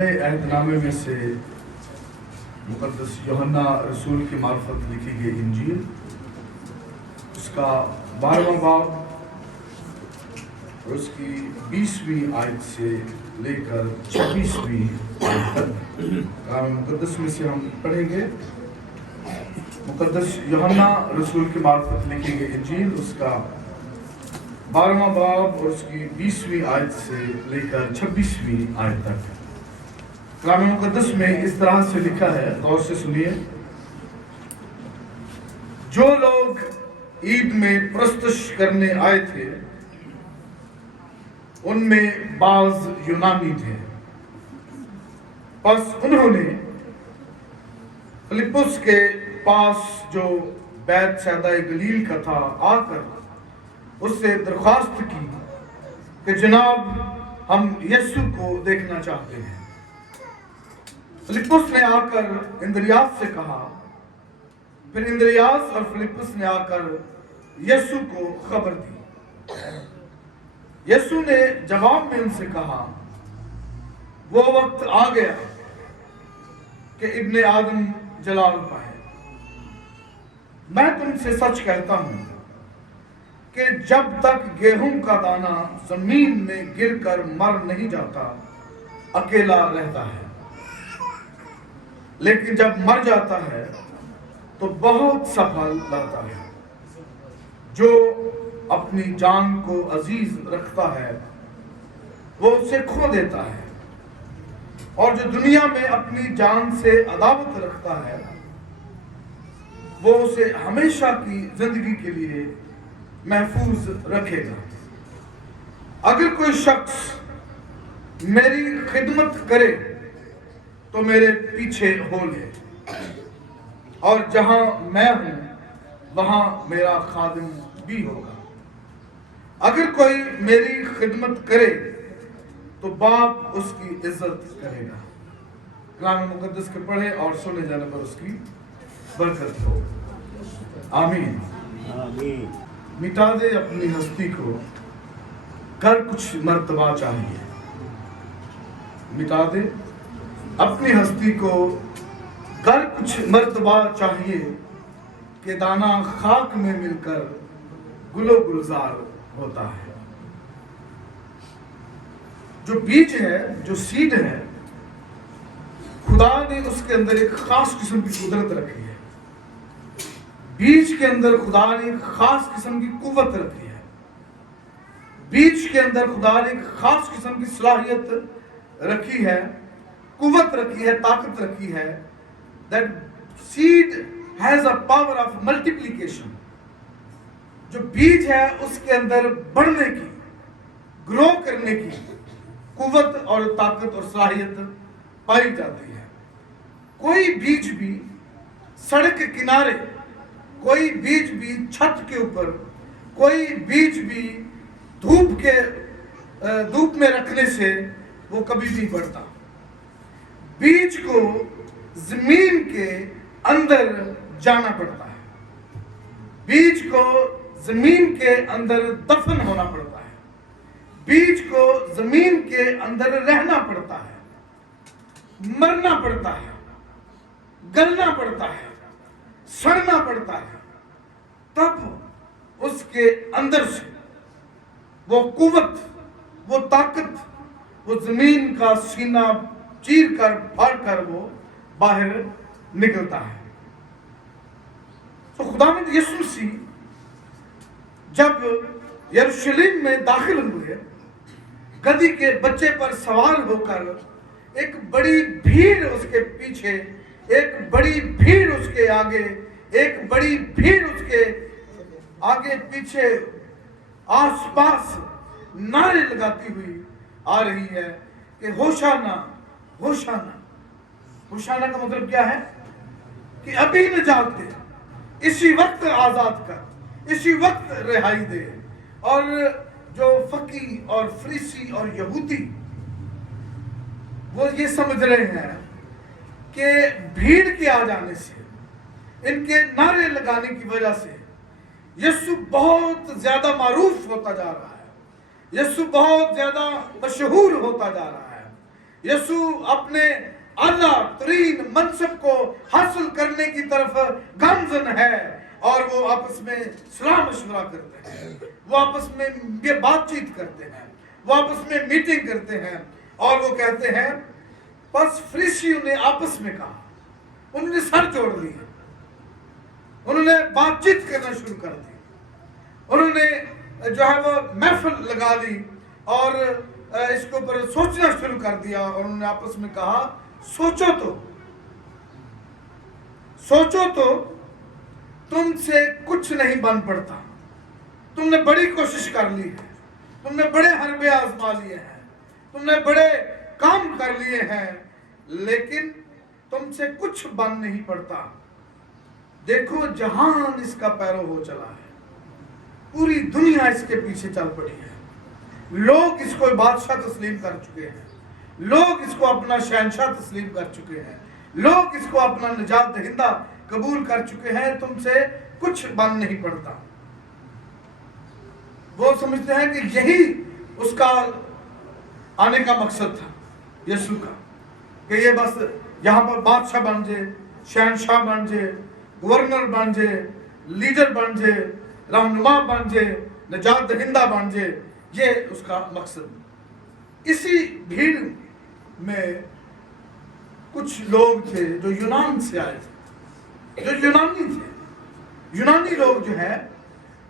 عہد نامے میں سے مقدس یوحنا رسول کی معرفت لکھی گئی انجیل، اس کا 12واں باب اور اس کی 20ویں آیت سے لے کر 26ویں آیت تک کلام مقدس میں سے ہم پڑھیں گے۔ مقدس یوحنا رسول کی معرفت لکھی گئی انجیل، اس کا 12واں باب اور اس کی 20ویں آیت سے لے کر 26ویں آیت تک۔ کلام مقدس میں اس طرح سے لکھا ہے، غور سے سنیے۔ جو لوگ عید میں پرستش کرنے آئے تھے ان میں بعض یونانی تھے، پس انہوں نے فلپس کے پاس جو بیت سیدہ گلیل کا تھا آ کر اس سے درخواست کی کہ جناب ہم یسوع کو دیکھنا چاہتے ہیں۔ فلپس نے آ کر اندریاس سے کہا، پھر اندریاس اور فلپس نے آ کر یسوع کو خبر دی۔ یسوع نے جواب میں ان سے کہا، وہ وقت آ گیا کہ ابن آدم جلال پائے۔ میں تم سے سچ کہتا ہوں کہ جب تک گیہوں کا دانہ زمین میں گر کر مر نہیں جاتا اکیلا رہتا ہے، لیکن جب مر جاتا ہے تو بہت سا پھل لاتا ہے۔ جو اپنی جان کو عزیز رکھتا ہے وہ اسے کھو دیتا ہے، اور جو دنیا میں اپنی جان سے عداوت رکھتا ہے وہ اسے ہمیشہ کی زندگی کے لیے محفوظ رکھے گا۔ اگر کوئی شخص میری خدمت کرے تو میرے پیچھے ہو لے، اور جہاں میں ہوں وہاں میرا خادم بھی ہوگا۔ اگر کوئی میری خدمت کرے تو باپ اس کی عزت کرے گا۔ کلام مقدس کے پڑھے اور سنے جانے پر اس کی برکت ہو، آمین۔ مٹا دے اپنی ہستی کو، کر کچھ مرتبہ چاہیے۔ مٹا دے اپنی ہستی کو، کر کچھ مرتبہ چاہیے، کہ دانہ خاک میں مل کر گل و گلزار ہوتا ہے۔ جو بیج ہے، جو سیڈ ہے، خدا نے اس کے اندر ایک خاص قسم کی قدرت رکھی ہے۔ بیج کے اندر خدا نے ایک خاص قسم کی قوت رکھی ہے۔ بیج کے اندر خدا نے ایک خاص قسم کی صلاحیت رکھی ہے، قوت رکھی ہے، طاقت رکھی ہے۔ That seed has a power of multiplication۔ جو بیج ہے اس کے اندر بڑھنے کی، گرو کرنے کی قوت اور طاقت اور صلاحیت پائی جاتی ہے۔ کوئی بیج بھی سڑک کے کنارے، کوئی بیج بھی چھت کے اوپر، کوئی بیج بھی دھوپ میں رکھنے سے وہ کبھی نہیں بڑھتا۔ بیج کو زمین کے اندر جانا پڑتا ہے، بیج کو زمین کے اندر دفن ہونا پڑتا ہے، بیج کو زمین کے اندر رہنا پڑتا ہے، مرنا پڑتا ہے، گلنا پڑتا ہے، سڑنا پڑتا ہے، تب اس کے اندر سے وہ قوت، وہ طاقت، وہ زمین کا سینہ چیر کر پھاڑ کر وہ باہر نکلتا ہے۔ تو خداوند یسوع مسیح جب یروشلم میں داخل ہوئے، گدھی کے بچے پر سوار ہو کر، ایک بڑی بھیڑ اس کے پیچھے، ایک بڑی بھیڑ اس کے آگے، ایک بڑی بھیڑ اس کے آگے پیچھے آس پاس نعرے لگاتی ہوئی آ رہی ہے کہ ہوشانا، ہوشانا۔ ہوشانا کا مطلب کیا ہے؟ کہ ابھی نجات دے، اسی وقت آزاد کر، اسی وقت رہائی دے۔ اور جو فقی اور فریسی اور یہودی وہ یہ سمجھ رہے ہیں کہ بھیڑ کے آ جانے سے، ان کے نعرے لگانے کی وجہ سے یسوع بہت زیادہ معروف ہوتا جا رہا ہے، یسوع بہت زیادہ مشہور ہوتا جا رہا ہے، यसु अपने आला तरीन मनसब को हासिल करने की तरफ गामजन है और वो आपस में सलाह मशवरा करते हैं, वो आपस में ये बातचीत करते हैं, वो आपस में मीटिंग करते हैं और वो कहते हैं। बस फरीसियों ने आपस में कहा, उन्होंने सर जोड़ लिए, उन्होंने बातचीत करना शुरू कर दी, उन्होंने जो है वो महफिल लगा ली और इसके ऊपर सोचना शुरू कर दिया और उन्होंने आपस में कहा, सोचो तो तुमसे कुछ नहीं बन पड़ता, तुमने बड़ी कोशिश कर ली है, तुमने बड़े हरबे आजमा लिए हैं, तुमने बड़े काम कर लिए हैं, लेकिन तुमसे कुछ बन नहीं पड़ता। देखो जहान इसका पैरों हो चला है, पूरी दुनिया इसके पीछे चल पड़ी है, लोग इसको बादशाह तस्लीम कर चुके हैं, लोग इसको अपना शहनशाह तस्लीम कर चुके हैं, लोग इसको अपना निजात दहिंदा कबूल कर चुके हैं, तुमसे कुछ बन नहीं पड़ता। वो समझते हैं कि यही उसका आने का मकसद था यीशु का, कि ये बस यहाँ पर बादशाह बन जाए, शहनशाह बन जाए, गवर्नर बन जाए, लीडर बन जाए, रहनुमा बन जाए, निजात दहिंदा बन जाए, ये उसका मकसद। इसी भीड़ में कुछ लोग थे जो यूनान से आए थे, जो यूनानी थे। यूनानी लोग जो है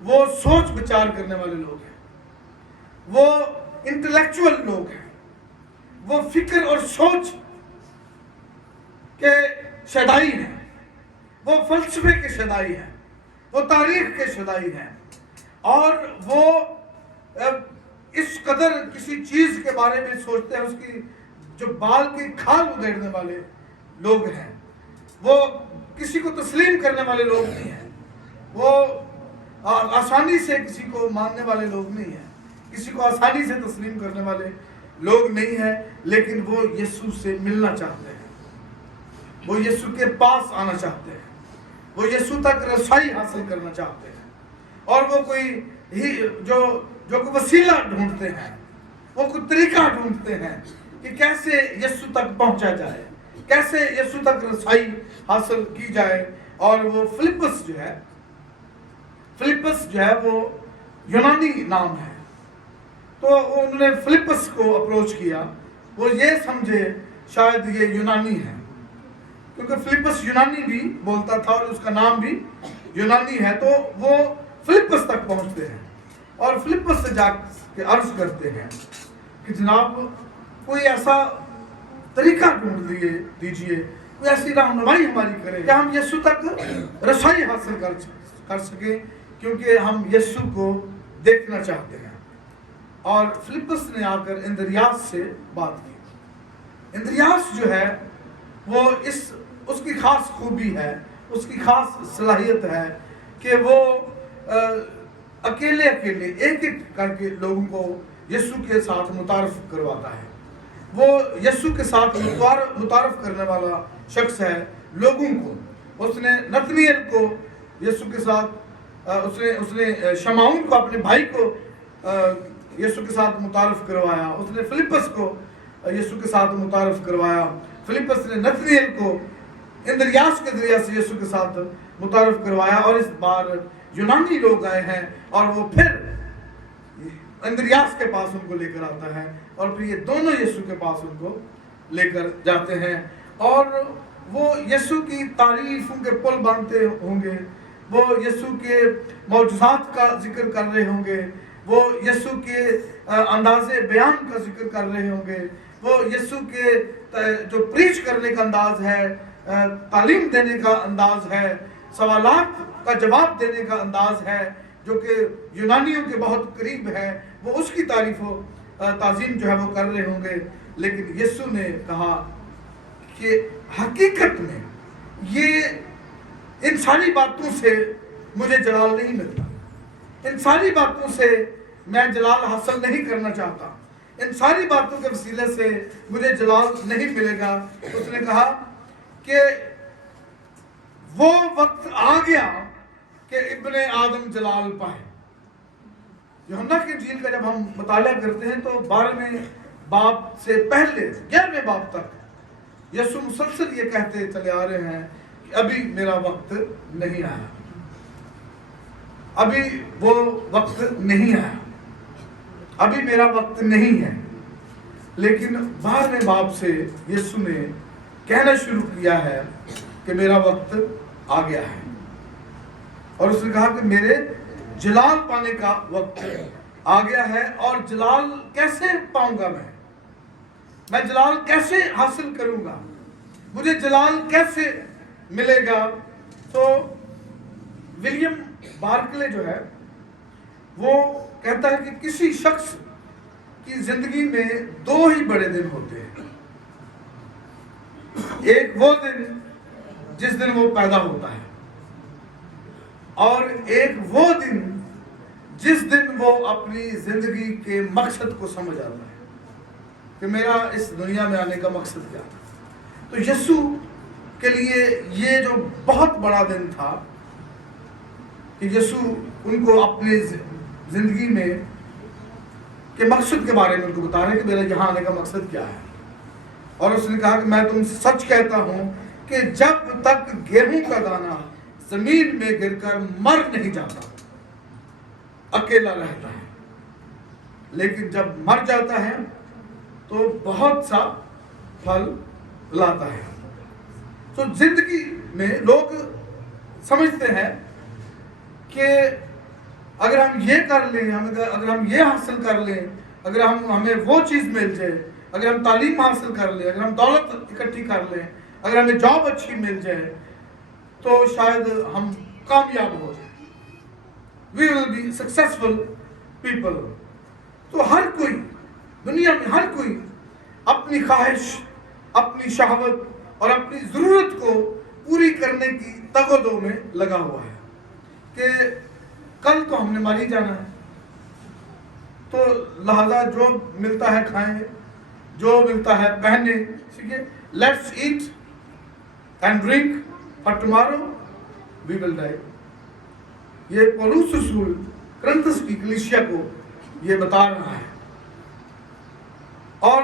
वो सोच विचार करने वाले लोग हैं, वो इंटेलेक्चुअल लोग हैं, वो फिक्र और सोच के शदाई हैं, वो फलसफे के शदाई हैं, वो तारीख के शदाई हैं, और वो इस कदर किसी चीज के बारे में सोचते हैं, उसकी जो बाल की खाल उधेड़ने वाले लोग हैं, वो किसी को तस्लीम करने वाले लोग नहीं हैं, वो आसानी से किसी को मानने वाले लोग नहीं हैं, किसी को आसानी से तस्लीम करने वाले लोग नहीं हैं, लेकिन वो यीशु से मिलना चाहते हैं, वो यीशु के पास आना चाहते हैं, वो यीशु तक रसाई हासिल करना चाहते हैं, और वो कोई ही जो कोई वसीला ढूंढते हैं, वो कोई तरीका ढूंढते हैं कि कैसे यीशु तक पहुंचा जाए, कैसे यीशु तक रसाई हासिल की जाए। और वो फिलिप्पस जो है वो यूनानी नाम है, तो उन्होंने फिलिप्पस को अप्रोच किया, वो ये समझे शायद ये यूनानी है, क्योंकि फिलिप्पस यूनानी भी बोलता था और उसका नाम भी यूनानी है, तो वो फिलिप्पस तक पहुंचते हैं और फिलिप्पस से जाकर अर्ज करते हैं कि जनाब कोई ऐसा तरीका ढूंढ दीजिए, कोई ऐसी रहनुमाई हमारी करे कि हम यीशु तक रसाई हासिल कर सके, क्योंकि हम यीशु को देखना चाहते हैं। और फिलिप्पस ने आकर इंद्रियास से बात की। इंद्रियास जो है वो उसकी खास खूबी है, उसकी खास सलाहियत है कि वो अकेले एक करके लोगों को यीशु के साथ मुतारफ करवाता है। वो यीशु के साथ मुतारफ करने वाला शख्स है लोगों को। उसने नतनिएल को यीशु के साथ उसने शमाउन को, अपने भाई को यीशु के साथ मुतारफ करवाया। उसने फिलिप्पस को यीशु के साथ मुतारफ करवाया। फिलिप्पस ने नतनिएल को इंद्रियास के जरिए से यीशु के साथ मुतारफ करवाया। और इस बार यूनानी लोग आए हैं और वो फिर इंद्रियास के पास उनको लेकर आता है और फिर ये दोनों यीशु के पास उनको लेकर जाते हैं और वो यीशु की तारीफों के पुल बांधते होंगे, वो यीशु के मौजूदात का जिक्र कर रहे होंगे, वो यीशु के अंदाज़े बयान का जिक्र कर रहे होंगे, वो यीशु के जो प्रीच करने का अंदाज है, तालीम देने का अंदाज है, सवालात का जवाब देने का अंदाज है, जो कि यूनानियों के बहुत करीब है, वो उसकी तारीफ ताज़ीम जो है वो कर रहे होंगे। लेकिन यीशु ने कहा कि हकीकत में ये इन सारी बातों से मुझे जलाल नहीं मिलता, इन सारी बातों से मैं जलाल हासिल नहीं करना चाहता, इन सारी बातों के वसीले से मुझे जलाल नहीं मिलेगा। उसने कहा कि वो वक्त आ गया कि इब्ने आदम जलाल पाए। यूहन्ना की इंजील का जब हम मुताला करते हैं तो 12वें बाब से पहले 11वें बाब तक यसु मुसलसल ये कहते चले आ रहे हैं कि अभी मेरा वक्त नहीं आया, अभी वो वक्त नहीं आया, अभी मेरा वक्त नहीं है। लेकिन 12वें बाब से यीशु ने कहना शुरू किया है कि मेरा वक्त आ गया है, और उसने कहा कि मेरे जलाल पाने का वक्त आ गया है। और जलाल कैसे पाऊंगा मैं जलाल कैसे हासिल करूंगा, मुझे जलाल कैसे मिलेगा? तो विलियम बार्कले जो है वो कहता है कि किसी शख्स की जिंदगी में 2 ही बड़े दिन होते हैं। एक वो दिन जिस दिन वो पैदा होता है, और एक वो दिन जिस दिन वो अपनी जिंदगी के मकसद को समझ आता है कि मेरा इस दुनिया में आने का मकसद क्या था। तो यीशु के लिए ये जो बहुत बड़ा दिन था कि यीशु उनको अपनी जिंदगी में के मकसद के बारे में उनको बता रहे हैं कि मेरा यहाँ आने का मकसद क्या है। और उसने कहा कि मैं तुमसे सच कहता हूँ कि जब तक गेहूं का दाना जमीन में गिरकर मर नहीं जाता, अकेला रहता है, लेकिन जब मर जाता है तो बहुत सा फल लाता है। तो जिंदगी में लोग समझते हैं कि अगर हम ये कर लें, अगर हम ये हासिल कर लें, अगर हमें वो चीज़ मिल जाए, अगर हम तालीम हासिल कर लें, अगर हम दौलत इकट्ठी कर लें, अगर हमें जॉब अच्छी मिल जाए, तो शायद हम कामयाब हो जाए, we will be successful people। तो हर कोई दुनिया में हर कोई अपनी ख्वाहिश, अपनी शहावत और अपनी ज़रूरत को पूरी करने की तगदो में लगा हुआ है कि कल तो हमने मर ही जाना है, तो लिहाजा जो मिलता है खाएंगे, जो मिलता है पहने, ठीक है, let's eat and drink for tomorrow we will die. ये पौलुस रसूल कुरिन्थस की कलीसिया को ये बता रहा है। और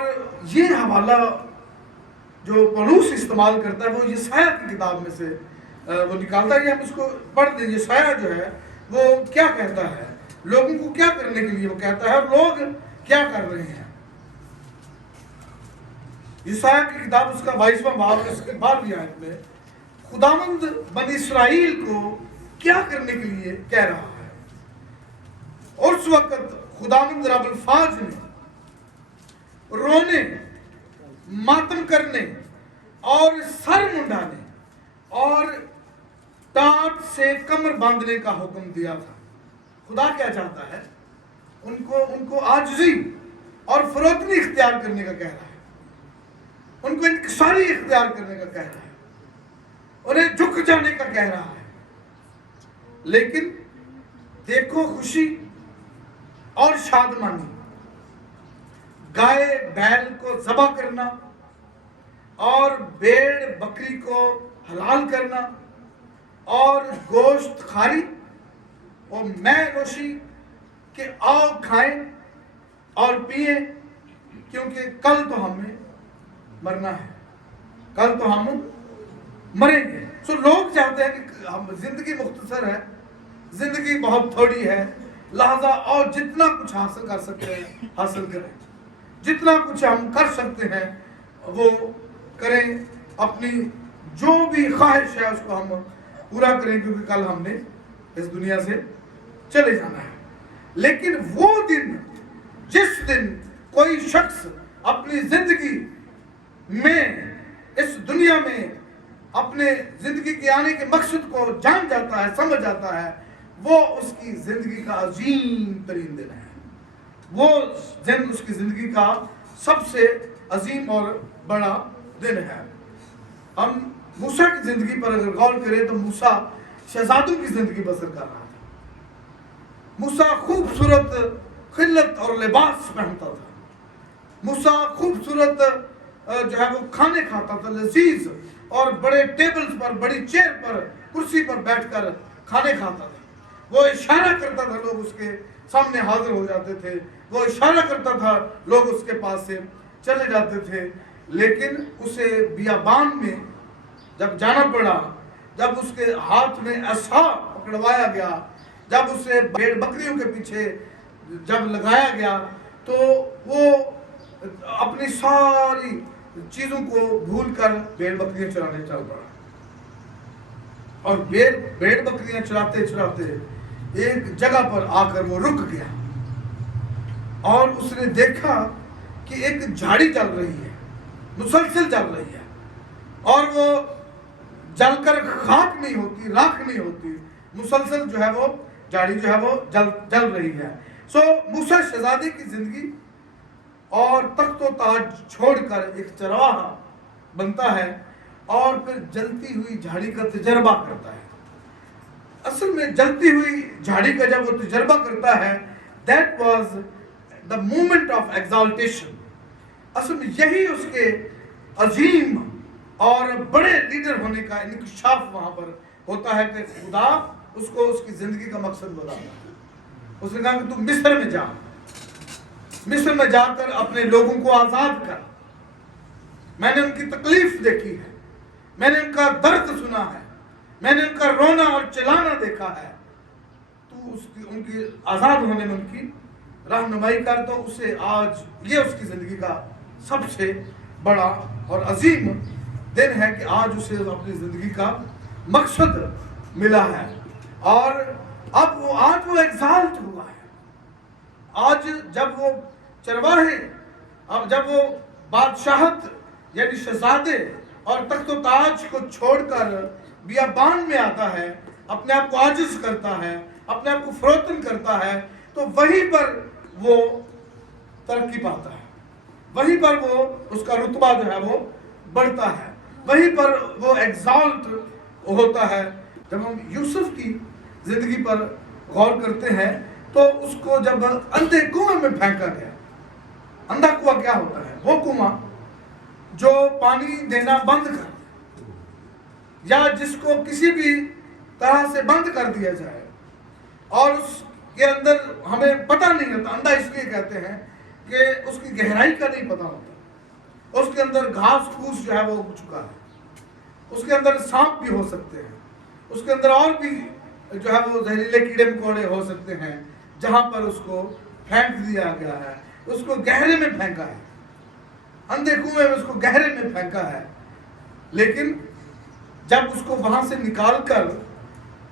ये हवाला जो पौलुस इस्तेमाल करता है वो यशायाह की किताब में से वो निकालता है। हम इसको पढ़ दें। यशायाह जो है वो क्या कहता है, लोगों को क्या करने के लिए वो कहता है और लोग क्या कर रहे हैं। यशायाह की किताब उसका 22वां बाब उसके 12वीं आयत में खुदावंद बनी इस्राएल को क्या करने के लिए कह रहा है। और उस वक्त खुदावंद रब्बुल फाज ने रोने, मातम करने और सर मुंडाने और टाट से कमर बांधने का हुक्म दिया था। खुदा क्या चाहता है, उनको आजिज़ी और फरोतनी इख्तियार करने का कह रहा है, उनको इंकिसारी इख्तियार करने का कह रहा है, उन्हें झुक जाने का कह रहा है। लेकिन देखो खुशी और शादमानी, गाय बैल को ज़बह करना और भेड़ बकरी को हलाल करना और गोश्त खारी और मैं नोशी के आओ खाएं और पिए, क्योंकि कल तो हमें मरना है, कल तो हम मरेंगे। सो लोग चाहते हैं कि हम जिंदगी मुख्तसर है, जिंदगी बहुत थोड़ी है, लिहाजा और जितना कुछ हासिल कर सकते हैं हासिल करें, जितना कुछ हम कर सकते हैं वो करें, अपनी जो भी ख्वाहिश है उसको हम पूरा करें, क्योंकि कल हमने इस दुनिया से चले जाना है। लेकिन वो दिन जिस दिन कोई शख्स अपनी जिंदगी में इस दुनिया में अपने जिंदगी के आने के मकसद को जान जाता है, समझ जाता है, वो उसकी जिंदगी का अजीम तरीन दिन है। वो दिन उसकी जिंदगी का सबसे अजीम और बड़ा दिन है। हम मूसा की जिंदगी पर अगर गौर करें तो मूसा शहजादों की जिंदगी बसर कर रहा था। मूसा खूबसूरत खिल्लत और लिबास पहनता था। मूसा खूबसूरत जो है वो खाने खाता था, लजीज, और बड़े टेबल्स पर, बड़ी चेयर पर, कुर्सी पर बैठकर खाने खाता था। वो इशारा करता था, लोग उसके सामने हाजिर हो जाते थे وہ اشارہ کرتا تھا، لوگ اس کے پاس سے چلے جاتے تھے، لیکن اسے بیابان میں جب جانا پڑا، جب اس کے ہاتھ میں عصا پکڑوایا گیا، جب اسے بھیڑ بکریوں کے پیچھے جب لگایا گیا، تو وہ اپنی ساری چیزوں کو بھول کر بھیڑ بکریاں چرانے چل پڑا. اور بھیڑ بکریاں چراتے چراتے ایک جگہ پر آ کر وہ رک گیا، اور اس نے دیکھا کہ ایک جھاڑی چل رہی ہے، مسلسل چل رہی ہے، اور وہ جل کر خاک نہیں ہوتی، راکھ نہیں ہوتی، مسلسل جو ہے وہ جھاڑی جو ہے وہ جل رہی ہے. سو موسیٰ شہزادے کی زندگی اور تخت و تاج چھوڑ کر ایک چرواہا بنتا ہے اور پھر جلتی ہوئی جھاڑی کا تجربہ کرتا ہے. اصل میں جلتی ہوئی جھاڑی کا جب وہ تجربہ کرتا ہے، that was the moment of exaltation. اصل میں یہی اس کے عظیم اور بڑے لیڈر ہونے کا انکشاف وہاں پر ہوتا ہے کہ خدا اس کو اس کی زندگی کا مقصد بتاتا ہے. اس نے کہا کہ تم مصر میں جا، مصر میں جا کر اپنے لوگوں کو آزاد کر. میں نے ان کی تکلیف دیکھی ہے، میں نے ان کا درد سنا ہے، میں نے ان کا رونا اور چلانا دیکھا ہے. تو ان کی آزاد ہونے میں ان کی رہنمائی کر. تو اسے آج یہ اس کی زندگی کا سب سے بڑا اور عظیم دن ہے کہ آج اسے اپنی زندگی کا مقصد ملا ہے، اور اب آج وہ ایگزالٹ ہوا ہے. آج جب وہ چرواہے، اب جب وہ بادشاہت یعنی شہزادے اور تخت و تاج کو چھوڑ کر بیابان میں آتا ہے، اپنے آپ کو عاجز کرتا ہے، اپنے آپ کو فروتن کرتا ہے، تو وہیں پر وہ ترقی پاتا ہے، وہیں پر وہ اس کا رتبہ جو ہے وہ بڑھتا ہے، وہیں پر وہ ایگزالٹ ہوتا ہے. جب ہم یوسف کی زندگی پر غور کرتے ہیں تو اس کو جب اندھے کنویں میں پھینکا گیا، اندھا کنواں کیا ہوتا ہے؟ وہ کنواں جو پانی دینا بند کر، یا جس کو کسی بھی طرح سے بند کر دیا جائے اور اس کے اندر ہمیں پتہ نہیں ہوتا. اندھا اس لیے کہتے ہیں کہ اس کی گہرائی کا نہیں پتہ ہوتا، اس کے اندر گھاس پھوس جو ہے وہ اگ چکا ہے، اس کے اندر سانپ بھی ہو سکتے ہیں، اس کے اندر اور بھی جو ہے وہ زہریلے کیڑے مکوڑے ہو سکتے ہیں. جہاں پر اس کو پھینک دیا گیا ہے، اس کو گہرے میں پھینکا ہے، اندھے کنویں میں اس کو گہرے میں پھینکا ہے. لیکن جب اس کو وہاں سے نکال کر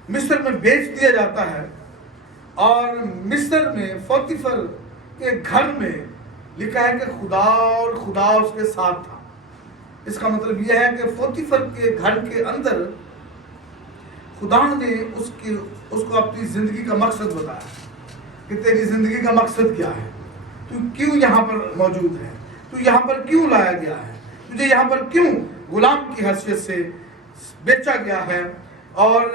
مصر میں بیچ دیا جاتا ہے، اور مصر میں پوتیفر کے گھر میں لکھا ہے کہ خدا اس کے ساتھ تھا. اس کا مطلب یہ ہے کہ پوتیفر کے گھر کے اندر خدا نے اس کو اپنی زندگی کا مقصد بتایا کہ تیری زندگی کا مقصد کیا ہے، تو کیوں یہاں پر موجود ہے، تو یہاں پر کیوں لایا گیا ہے، تجھے یہاں پر کیوں غلام کی حیثیت سے بیچا گیا ہے. اور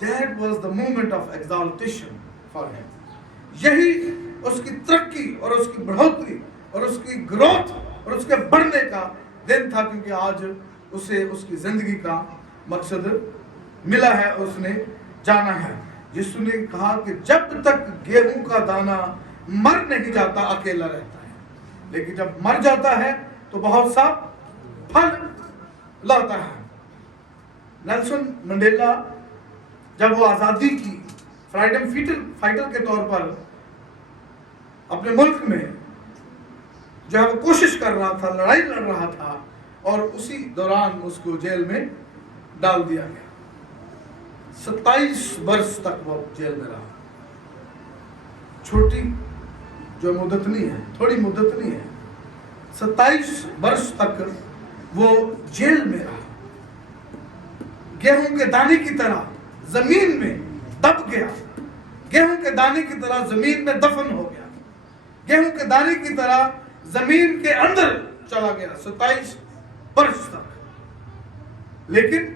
that was the moment of exaltation for him. یہی اس کی ترقی اور اس کی بڑھوتری اور اس کی گروتھ اور اس کے بڑھنے کا دن تھا، کیونکہ آج اسے اس کی زندگی کا مقصد ملا ہے، اس نے جانا ہے. یسوع نے کہا کہ جب تک گیہوں کا دانہ مر نہیں جاتا اکیلا رہتا ہے، لیکن جب مر جاتا ہے تو بہت سا پھل لاتا ہے. نیلسن منڈیلا جب وہ آزادی کی فریڈم فائٹر کے طور پر اپنے ملک میں جو ہے وہ کوشش کر رہا تھا، لڑائی لڑ رہا تھا، اور اسی دوران اس کو جیل میں ڈال دیا گیا. 27 برس تک وہ جیل میں رہا. چھوٹی جو مدت نہیں ہے، تھوڑی مدت نہیں ہے، 27 برس تک وہ جیل میں رہا. گیہوں کے دانے کی طرح زمین میں دب گیا، گیہوں کے دانے کی طرح زمین میں دفن ہو گیا، گیہوں کے دانے کی طرح زمین کے اندر چلا گیا 27 برس تک. لیکن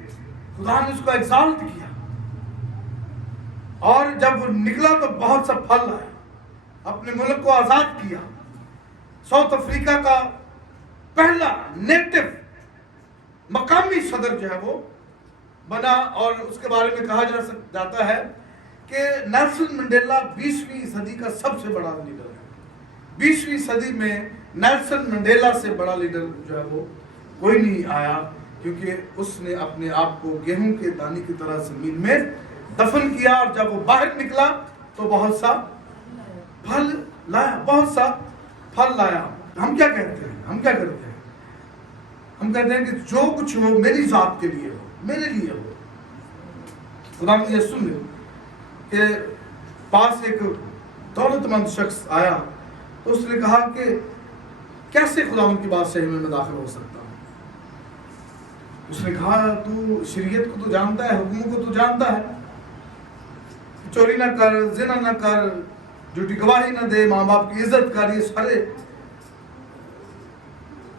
خدا نے اس کو ایگزالٹ کیا، اور جب وہ نکلا تو بہت سا پھل لایا، اپنے ملک کو آزاد کیا. ساؤتھ افریقہ کا پہلا نیٹو مقامی صدر جو ہے وہ بنا، اور اس کے بارے میں کہا جاتا ہے کہ نیلسن منڈیلا 20ویں صدی کا سب سے بڑا لیڈر ہے. 20वीं सदी में नेल्सन मंडेला से बड़ा लीडर जो है वो कोई नहीं आया, क्योंकि उसने अपने आप को गेहूं के दाने की तरह जमीन में दफन किया, और जब वो बाहर निकला तो बहुत सा फल लाया, बहुत सा फल लाया। हम क्या कहते हैं, हम क्या करते हैं? हम कहते हैं कि जो कुछ हो मेरी जात के लिए हो, मेरे लिए हो। खुदावंद यीशु के पास एक दौलतमंद शख्स आया, तो उसने कहा कि कैसे खुदावंद की बादशाही में मैं दाखिल हो सकता हूँ? उसने कहा तू शरीयत को तो जानता है, हुक्मों को तो जानता है, चोरी ना कर, जिना ना कर, झूठी गवाही ना दे, माँ बाप की इज्जत कर, ये सारे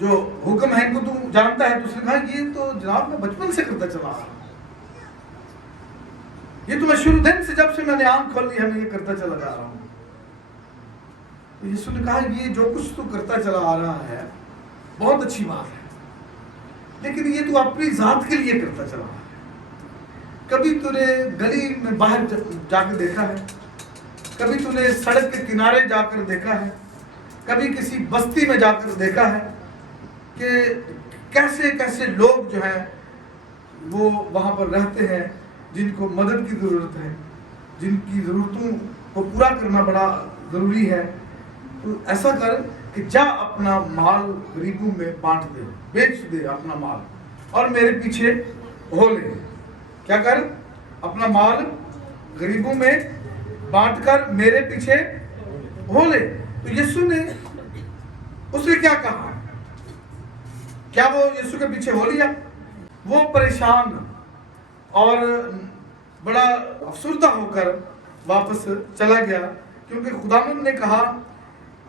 जो हुक्म है इनको तू जानता है। तो उसने कहा ये तो जनाब मैं बचपन से करता चला आ रहा हूं, ये तो मैं शुरू दिन से जब से मैंने आंख खोली है मैं ये करता चला जा रहा हूं। तो यीशु ने कहा ये जो कुछ तू करता चला आ रहा है बहुत अच्छी बात है, लेकिन ये तू अपनी जात के लिए करता चला आ रहा है। कभी तूने गली में बाहर जाकर देखा है, कभी तूने सड़क के किनारे जाकर देखा है, कभी किसी बस्ती में जाकर देखा है कि कैसे कैसे लोग जो हैं वो वहाँ पर रहते हैं, जिनको मदद की ज़रूरत है, जिनकी ज़रूरतों को पूरा करना बड़ा ज़रूरी है। तो ऐसा कर कि जा अपना माल गरीबों में बांट दे, बेच दे अपना माल और मेरे पीछे हो ले। क्या कर? अपना माल गरीबों में बांट कर मेरे पीछे हो ले। तो यीशु ने उसने क्या कहा? क्या वो यीशु के पीछे हो लिया? वो परेशान और बड़ा अफसरदा होकर वापस चला गया, क्योंकि खुदावंद ने कहा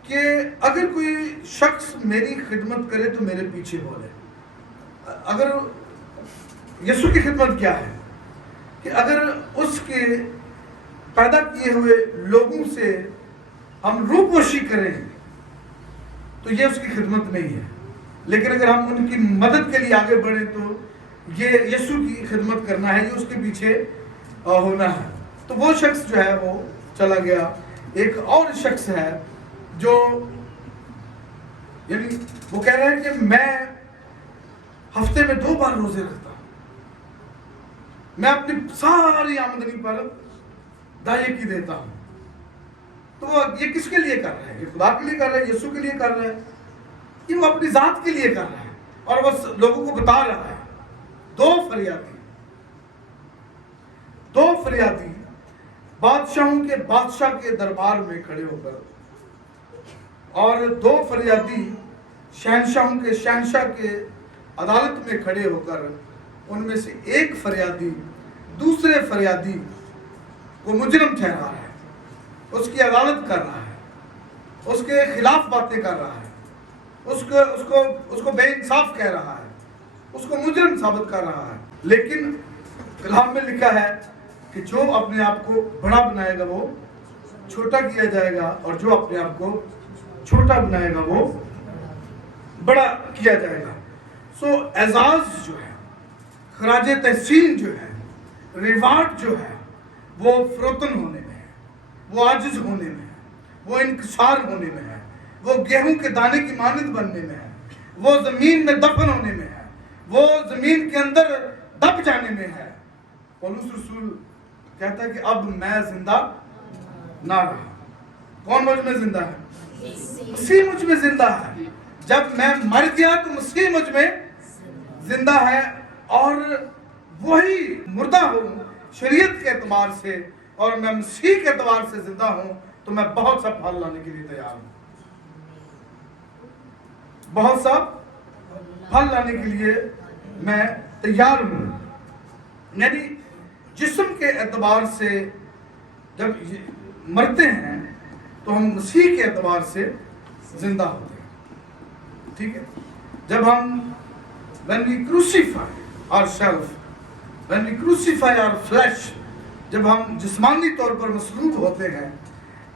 कि अगर कोई शख्स मेरी खिदमत करे तो मेरे पीछे हो ले। अगर यीशु की खिदमत क्या है कि अगर उसके पैदा किए हुए लोगों से हम रूपोशी करें तो ये उसकी खिदमत नहीं है, लेकिन अगर हम उनकी मदद के लिए आगे बढ़े तो ये यीशु की खिदमत करना है, ये उसके पीछे होना है। तो वो शख्स जो है वो चला गया। एक और शख्स है जो यानी वो कह रहा है कि मैं हफ्ते में 2 बार रोजे रखता हूं, मैं अपनी सारी आमदनी पर दाये की देता हूं। तो वो ये किसके लिए कर रहा है? ये खुदा के लिए कर रहा है, यीशु के लिए कर रहा है, ये वो अपनी जात के लिए कर रहा है। और वो लोगों को बता रहा है। दो फरियादी बादशाहों के बादशाह के दरबार में खड़े होकर, और 2 फरियादी शहंशाहों के शहंशाह के अदालत में खड़े होकर, उनमें से एक फरियादी दूसरे फरियादी को मुजरिम ठहरा रहा है, उसकी अदालत कर रहा है, उसके खिलाफ बातें कर रहा है, उसको बेइंसाफ कह रहा है, उसको मुजरिम साबित कर रहा है। लेकिन कलाम में लिखा है कि जो अपने आप को बड़ा बनाएगा वो छोटा किया जाएगा, और जो अपने आप को छोटा बनाएगा वो बड़ा किया जाएगा। सो एजाज जो है, खराजे तहसीन जो है, रिवार्ड जो है, वो फरोतन होने में है, वो आजिज होने में है, वो इंकसार होने में है, वो गेहूं के दाने की मानद बनने में है, वो जमीन में दफन होने में है, वो जमीन के अंदर दब जाने में है। पौलुस रसूल कहता है कि अब मैं जिंदा ना रहा। कौन मुझ में जिंदा है? मसीह मुझ में जिंदा है। जब मैं मर गया तो मसीह मुझ में जिंदा है, और वही मुर्दा हूँ शरीयत के एतबार से, और मैं मसीह के एतबार से जिंदा हूँ। तो मैं बहुत सा फल लाने के लिए तैयार हूँ, बहुत सा फल लाने के लिए मैं तैयार हूँ। यानी जिस्म के एतबार से जब मरते हैं तो हम मसीह के एतबार से जिंदा होते हैं। ठीक है? जब हम when we crucify ourselves, when we crucify our flesh, जब हम जिस्मानी तौर पर मसलूब होते हैं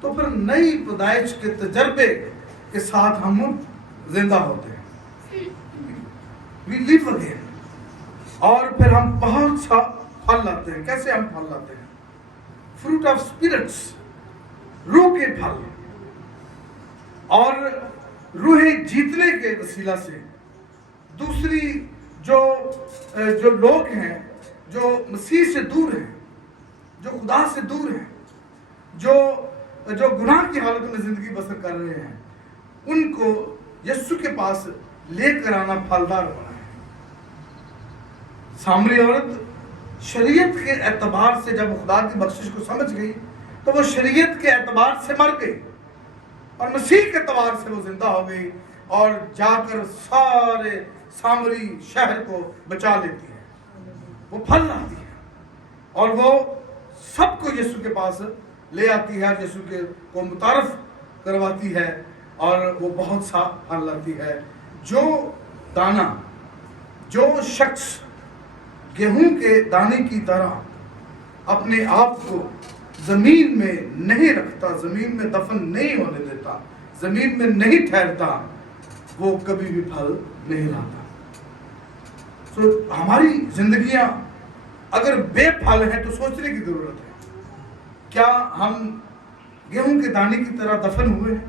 तो फिर नई पैदाइश के तजर्बे के साथ हम जिंदा होते हैं। We live again। और फिर हम बहुत सा फल लाते हैं। कैसे हम फल लाते हैं? फ्रूट ऑफ स्पिरिट्स, रूह के फल। اور روحیں جیتنے کے وسیلہ سے دوسری جو لوگ ہیں جو مسیح سے دور ہیں، جو خدا سے دور ہیں، جو گناہ کی حالت میں زندگی بسر کر رہے ہیں، ان کو یسوع کے پاس لے کر آنا پھلدار ہونا ہے۔ سامری عورت شریعت کے اعتبار سے جب خدا کی بخشش کو سمجھ گئی تو وہ شریعت کے اعتبار سے مر گئی، اور مسیح کے اعتبار سے وہ زندہ ہو گئی اور جا کر سارے سامری شہر کو بچا لیتی ہے، وہ پھل لاتی ہے اور وہ سب کو یسوع کے پاس لے آتی ہے، یسوع کو متعارف کرواتی ہے اور وہ بہت سا پھل لاتی ہے۔ جو شخص گیہوں کے دانے کی طرح اپنے آپ کو زمین میں نہیں رکھتا، زمین میں دفن نہیں ہونے دیتا، زمین میں نہیں ٹھہرتا، وہ کبھی بھی پھل نہیں لاتا۔ ہماری زندگیاں اگر بے پھل ہیں تو سوچنے کی ضرورت ہے، کیا ہم گیہوں کے دانے کی طرح دفن ہوئے ہیں؟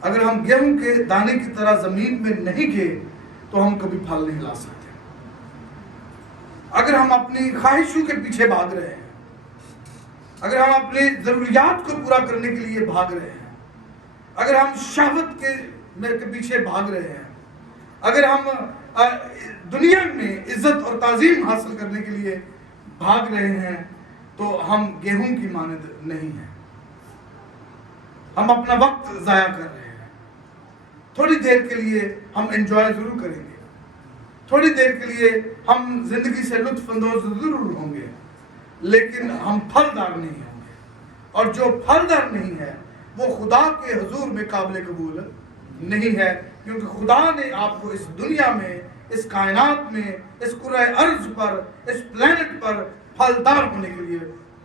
اگر ہم گیہوں کے دانے کی طرح زمین میں نہیں گئے تو ہم کبھی پھل نہیں لا سکتے۔ اگر ہم اپنی خواہشوں کے پیچھے بھاگ رہے ہیں، اگر ہم اپنی ضروریات کو پورا کرنے کے لیے بھاگ رہے ہیں، اگر ہم شہوت کے پیچھے بھاگ رہے ہیں، اگر ہم دنیا میں عزت اور تعظیم حاصل کرنے کے لیے بھاگ رہے ہیں تو ہم گیہوں کی مانند نہیں ہیں، ہم اپنا وقت ضائع کر رہے ہیں۔ تھوڑی دیر کے لیے ہم انجوائے ضرور کریں گے، تھوڑی دیر کے لیے ہم زندگی سے لطف اندوز ضرور ہوں گے، لیکن ہم پھلدار نہیں ہوں گے، اور جو پھلدار نہیں ہے وہ خدا کے حضور میں قابل قبول نہیں ہے، کیونکہ خدا نے آپ کو اس دنیا میں، اس کائنات میں، اس کرۂ ارض پر، اس پلانٹ پر پھلدار ہونے کے لیے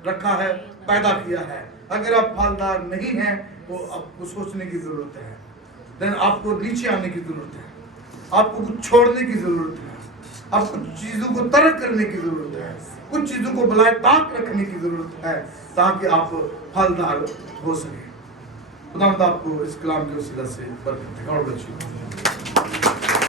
رکھا ہے، پیدا کیا ہے۔ اگر آپ پھلدار نہیں ہیں تو آپ کو سوچنے کی ضرورت ہے، دین آپ کو نیچے آنے کی ضرورت ہے، آپ کو کچھ چھوڑنے کی ضرورت ہے، آپ کو چیزوں کو ترک کرنے کی ضرورت ہے، کچھ چیزوں کو بلائے طاق رکھنے کی ضرورت ہے تاکہ آپ پھلدار ہو سکیں۔ خدا آپ کو اس کلام کے وسیلہ سے برکت دے۔